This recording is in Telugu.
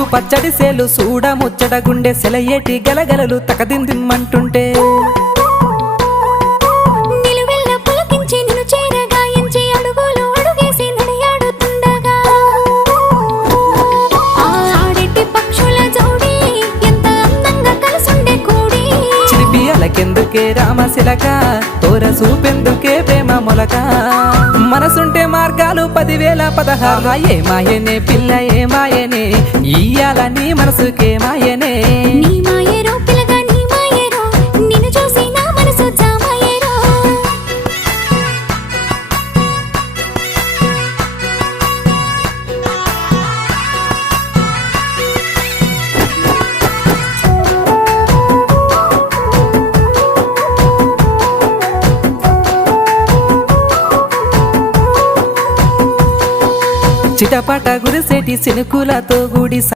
ముద్దు పచ్చడి సేలు సూడ ముచ్చట గుండె సెలయేటి గలగలలు తకదిందిమ్మంటుంటే నిలువెల్ల పులకించి నిన్ను చేరగాయించి అడుగులు అడుగేసి నడియాడుతుండగా ఆడెట్టి పక్షుల జోడి ఎంత అందంగా కలుసుండే కూడి చిలిపి అలకెందుకే రామశిలక తోర సూపెందుకే ప్రేమ మొలక మనసుంటే మార్గాలు 10,016 ఏ మాయనే పిల్ల ఏ మాయనే ఇయ్యాల నీ మనసుకే మాయనే నీ మాయేరో పిల్లగా నీ మాయేరో నిన్ను చూసి నా మనసు జామాయేరో చిటపట గురిసేటి సినుకులతో గుడి